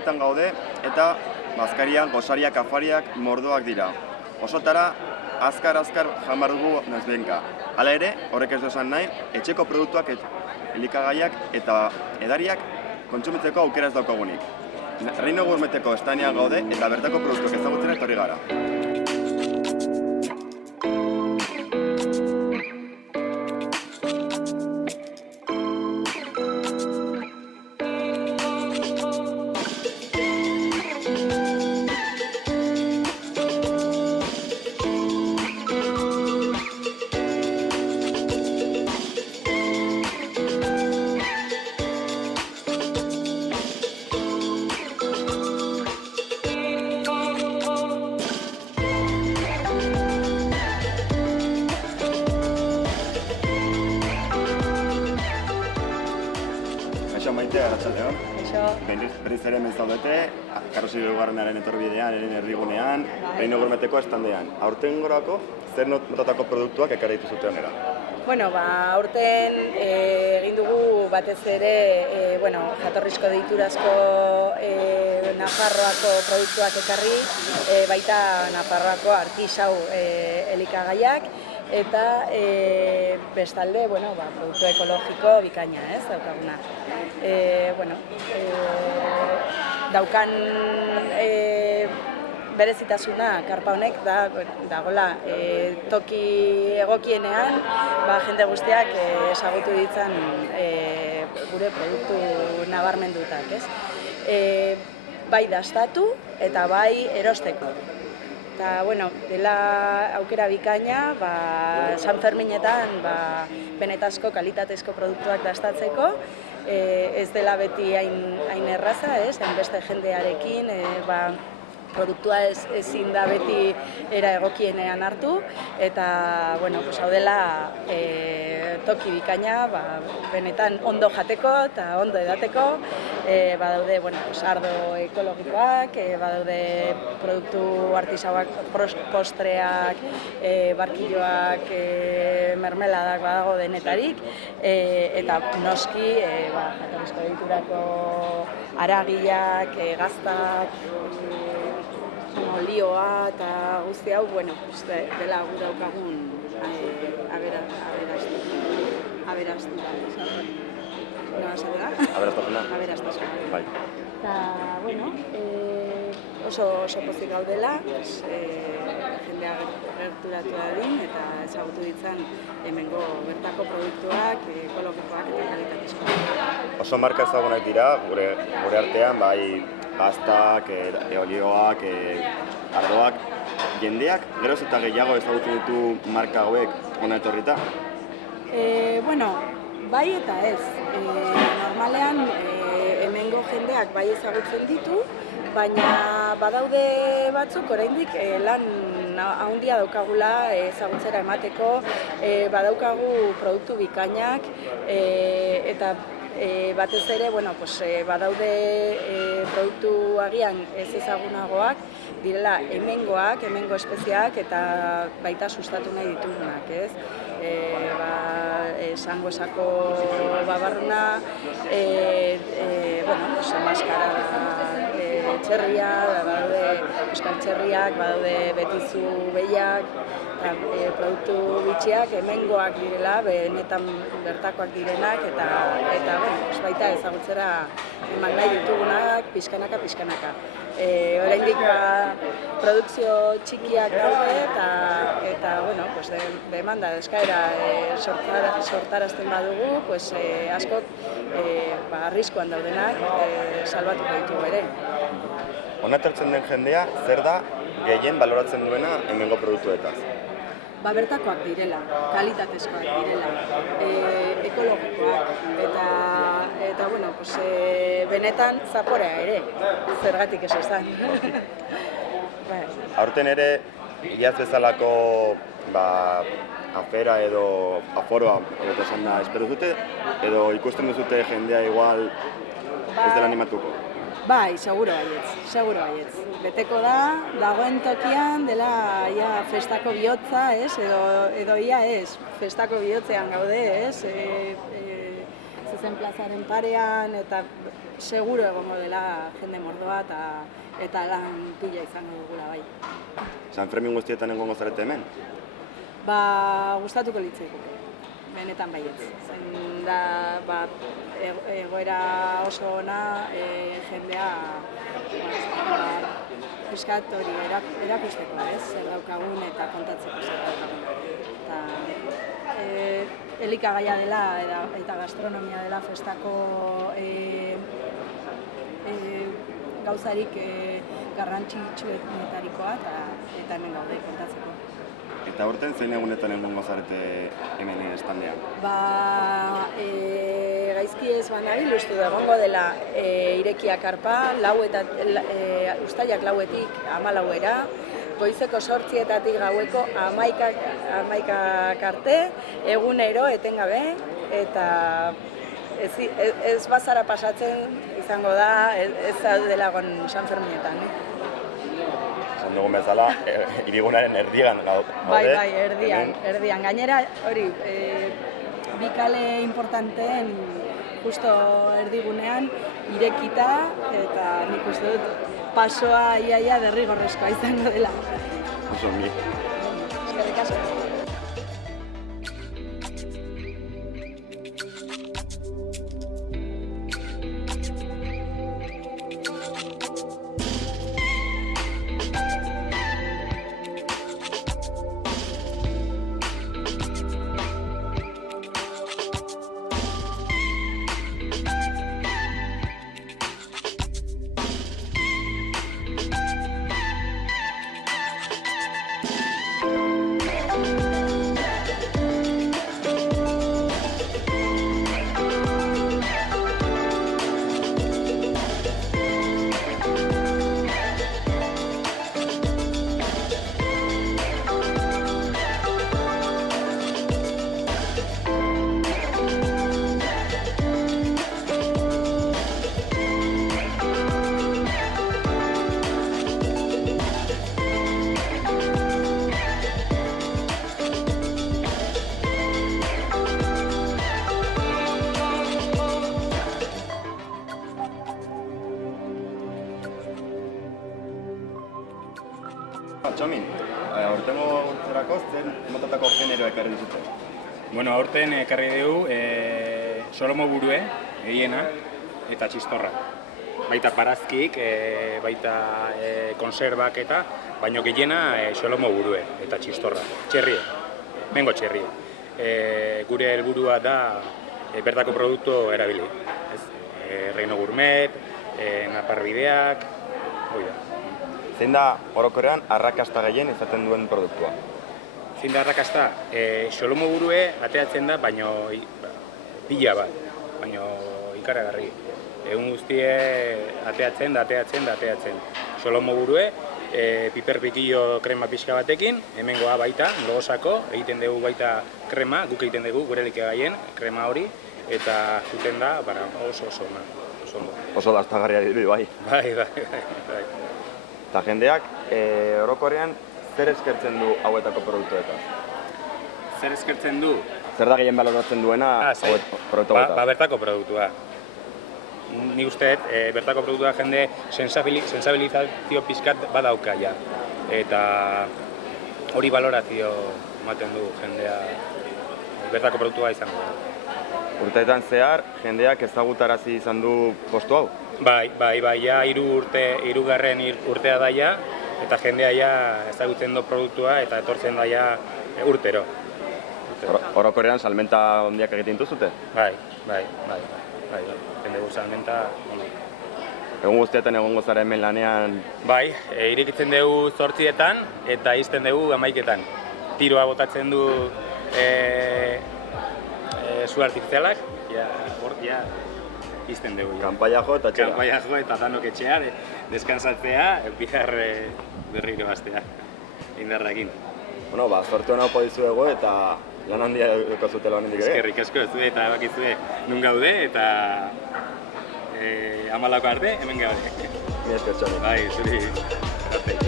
Epailetan gaude eta bazkariak, gosariak, afariak, mordoak dira. Osotara, azkar jamar dugu nazbenka. Hala ere, horrek ez duzan nahi, etxeko produktuak, elikagaiak eta edariak kontsumitzeko aukera ez daukagunik. Reino Gourmeteko estainean gaude eta bertako produktuak ezagutzera etorri gara. Kaixo Maite, arratsaldeon. Kaixo. Berriz ere hemen zaudete, Karrosei Hirugarrenaren etorbidean, eren erdigunean, Reino Gourmeteko estandean. Aurtengorako, zer motatako produktuak ekarri dituzute honera? Aurten egin dugu batez ere, jatorrizko deiturazko Nafarroako produktuak ekarri, baita Nafarroako artisau elikagaiak, eta bestalde, produktu ekologiko bikaina, ez, daukaguna. Daukan berezitasuna karpa honek dagoela toki egokienean, jende guztiak ezagutu ditzan gure produktu nabarmendutak, ez? Bai dastatu eta bai erosteko. Eta, dela aukera bikaina, San Ferminetan benetazko kalitatezko produktuak dastatzeko, ez dela beti hain erraza, ez? Hainbeste jendearekin, produktua ezin da beti era egokienean hartu, eta, hau dela toki bikaina, benetan ondo jateko eta ondo edateko, badaude, ardo ekologikoak, badaude produktu artisauak, postreak, barkilloak, mermeladak badago denetarik, eta noski, jatorrizko deiturako haragiak, gaztak, olioa eta guzti hau, dela gu daukagun aberastura. Nola esate da? Aberastasuna? Aberastasuna. Bai. Eta, oso pozik gaudela, jendea gerturatu dadin eta ezagutu ditzan hemengo bertako produktuak, ekologikoak eta kalitatezkoak. Oso marka ezagunak dira, gure artean, bai gaztak, olioak, ardoak. Jendeak, geroz eta gehiago ezagutu ditu marka hauek hona etorrita? Bai eta ez. Normalean, hemengo jendeak bai ezagutzen ditu, baina badaude batzuk oraindik lan handia daukagula ezagutzera emateko, badaukagu produktu bikainak, eta batez ere, badaude produktu agian ez ezagunagoak, direla hemengoak, hemengo espeziak eta baita sustatu nahi ditugunak, ez? Sangosako babarruna, maskara txerria, badaude euskal txerriak, badaude betizu behiak, produktu bitxiak hemengoak direla, benetan bertakoak direnak, eta baita ezagutzera eman nahi ditugunak pixkanaka. Oraindik produkzio txikiak daude eta demanda eskaera sortarazten badugu, askot arriskuan daudenak salbatuko ditugu ere. Hona etortzen den jendea, zer da gehien baloratzen duena hemengo produktuetaz? Bertakoak direla, kalitatezkoak direla, ekologikoak, eta benetan zaporea ere, zergatik ez esan. Aurten ere, iaz bezalako afera edo aforoa, esan da, espero dute, edo ikusten duzute jendea igual ez dela animatuko? Bai, seguro baietz. Beteko dagoen tokian dela festako bihotza, ez? Edo festako bihotzean gaude, ez? Zezen plazaren parean eta seguro egongo dela jende mordoa eta lan pila izango dugula bai. San Fermin guztietan egongo zarete hemen? Gustatuko litzaiguke, benetan baietz. Zen da, egoera oso ona, jendea pixkat hori erakusteko, zer daukagun eta kontatzeko zer daukagun. Elikagaia dela eta gastronomia dela festako gauzarik garrantzitsuenetarikoa eta hemen gaude kontatzeko. Eta aurten zein egunetan egongo zarete hemen estandean? Gaizki ez banabil uste du egongo dela irekiak arpa, uztailak 4-etik 14-era, goizeko 8-etatik gaueko 11 arte, egunero etengabe, eta ez bazara pasatzen izango da, ez dela egon San Ferminetan. Esan dugun bezala, hirigunaren erdian gaude. Bai, erdian. Gainera, hori, bi kale importanteen justo erdigunean irekita, eta nik uste dut pasoa iaia derrigorrezkoa izango dela. Oso ongi. Eskerrik asko. Txomin, aurtengo urterako zer motatako generoa ekarri duzute? Bueno, aurten ekarri dugu solomo burue, gehiena, eta txistorra. Baita parazkik, baita konserbak eta, baino gehiena solomo burue eta txistorra. Txerrie, bengo txerrie. Gure helburua da bertako produktu erabili. Reino Gourmet, naparbideak, hoi da. Zein da orokorrean arrakasta gehien izaten duen produktua? Zein da arrakasta? Solomo burue ateatzen da, baino pila bat, baino ikaragarri. Egun guztie ateatzen. Solomo burue, piper pikillo krema pixka batekin, hemengoa baita, logosako, egiten dugu baita krema, guk egiten dugu gure elikagaien krema hori, eta zuten da oso ondo. Oso dastagarria dirudi, bai. Bai. Eta jendeak orokorrean zer eskertzen du hauetako produktuetan? Zer eskertzen du? Zer da gehien baloratzen duena produktu hauetan? Bertako produktua. Ni uste, bertako produktua jende sensibilizazio pixkat badauka ja. Eta hori balorazio ematen du jendea bertako produktua izango da. Urteetan zehar, jendeak ezagutarazi izan du postu hau? Bai, ja hirugarren urtea daia, eta jendea ja ezagutzen du produktua eta etortzen daia urtero. Orokorrean salmenta handiak egiten dituzute? Bai. Jende salmenta ondo. Egun guztietan egongo zara hemen lanean? Bai, irekitzen dugu 8etan eta izten dugu 11etan. Tiroa botatzen du zu artifizialak, izten dugu. Kanpaia jo eta txera. Kanpaia jo eta danok etxean, deskansatzea, bihar berriro hastea, indarrakin. Bueno, sortu hona opo dizuegu eta lan handia duko zutela honendik ere. Eskerrik asko, zue eta bakizue nun gaude eta 14 arte hemen gaude. Mi esker Txomin. Bai, zuri, arte.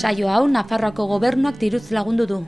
Saio hau Nafarroako gobernuak diruz lagundu du.